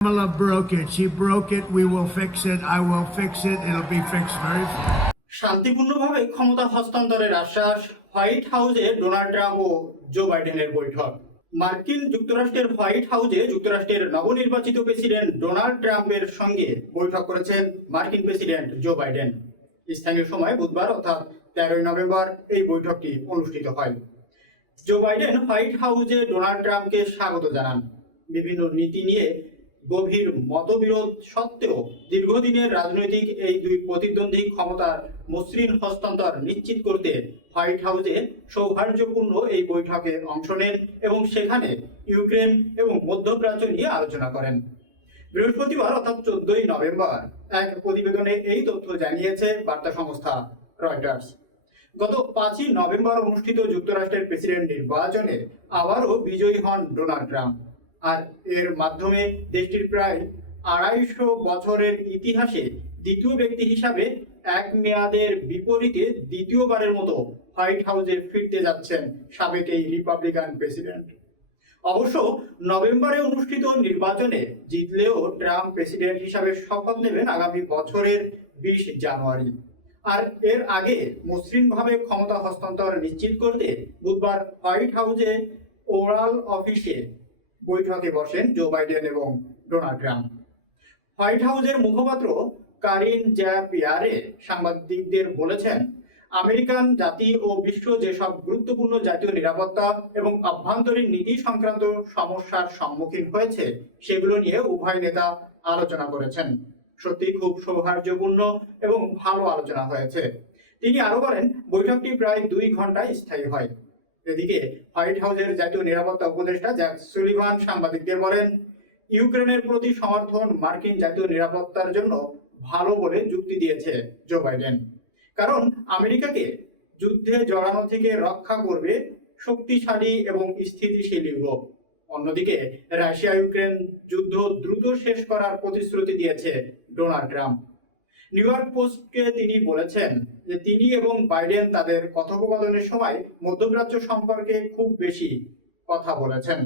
Kamala broke it. She broke it. We will fix it. I will fix it. It'll be fixed very fast. শান্তিপূর্ণভাবে ক্ষমতা হস্তান্তরের আশ্বাস white হাউসে Donald Trump ও জো বাইডেনের বৈঠক মার্কিন যুক্তরাষ্ট্রের হোয়াইট হাউসে যুক্তরাষ্ট্রের নবনির্বাচিত প্রেসিডেন্ট ডোনাল্ড ট্রাম্পের সঙ্গে বৈঠক করেছেন মার্কিন প্রেসিডেন্ট জো বাইডেন স্থানীয় সময় বুধবার অর্থাৎ তেরোই নভেম্বর এই বৈঠকটি অনুষ্ঠিত হয় জো বাইডেন হোয়াইট হাউসে ডোনাল্ড ট্রাম্পকে স্বাগত জানান বিভিন্ন নীতি নিয়ে গভীর মতবিরোধ সত্ত্বেও দীর্ঘদিনের রাজনৈতিক এই দুই প্রতিদ্বন্দ্বী ক্ষমতার মসৃণ হস্তান্তর নিশ্চিত করতে হোয়াইট হাউসে সৌহার্দ্যপূর্ণ এই বৈঠকে অংশ নেন এবং সেখানে ইউক্রেন এবং মধ্যপ্রাচ্য নিয়ে আলোচনা করেন। বৃহস্পতিবার অর্থাৎ চোদ্দই নভেম্বর এক প্রতিবেদনে এই তথ্য জানিয়েছে বার্তা সংস্থা রয়টার্স। গত পাঁচই নভেম্বর অনুষ্ঠিত যুক্তরাষ্ট্রের প্রেসিডেন্ট নির্বাচনে আবারও বিজয়ী হন ডোনাল্ড ট্রাম্প। আর এর মাধ্যমে দেশটির প্রায় আড়াইশো বছরের ইতিহাসে দ্বিতীয় ব্যক্তি হিসাবে এক মেয়াদের বিপরীতে দ্বিতীয়বারের মতো হোয়াইট হাউসে ফিরতে যাচ্ছেন সাবেক এই রিপাবলিকান প্রেসিডেন্ট। অবশ্য নভেম্বরে অনুষ্ঠিত নির্বাচনে জিতলেও ট্রাম্প প্রেসিডেন্ট হিসাবে শপথ নেবেন আগামী বছরের বিশ জানুয়ারি। আর এর আগে মসৃণভাবে ক্ষমতা হস্তান্তর নিশ্চিত করতে বুধবার হোয়াইট হাউসে ওরাল অফিসে বৈঠকে বসেন জো বাইডেন এবং ডোনাল্ড ট্রাম্প। হোয়াইট হাউসের মুখপাত্র কারিন জ্যা পিয়ারে সাংবাদিকদের বলেছেন, আমেরিকান জাতি ও বিশ্ব যেসব গুরুত্বপূর্ণ জাতীয় নিরাপত্তা এবং আভ্যন্তরীণ নীতি সংক্রান্ত সমস্যার সম্মুখীন হয়েছে, সেগুলো নিয়ে উভয় নেতা আলোচনা করেছেন। সত্যি খুব সৌহার্দ্যপূর্ণ এবং ভালো আলোচনা হয়েছে। তিনি আরও বলেন, বৈঠকটি প্রায় দুই ঘন্টায় স্থায়ী হয়। এদিকে হোয়াইট হাউসের জাতীয় নিরাপত্তা উপদেষ্টা জ্যাক সুলিভান সাংবাদিকদের বলেন, ইউক্রেনের প্রতি সমর্থন মার্কিন জাতীয় নিরাপত্তার জন্য ভালো বলে যুক্তি দিয়েছে জো বাইডেন কারণ আমেরিকাকে যুদ্ধে জড়ানো থেকে রক্ষা করবে শক্তিশালী এবং স্থিতিশীল ইউরোপ। অন্যদিকে রাশিয়া ইউক্রেন যুদ্ধ দ্রুত শেষ করার প্রতিশ্রুতি দিয়েছে ডোনাল্ড ট্রাম্প। নিউ ইয়র্ক পোস্টকে তিনি বলেছেন যে তিনি এবং বাইডেন তাদের কথোপকথনের সময় মধ্যপ্রাচ্য সম্পর্কে খুব বেশি কথা বলেছেন।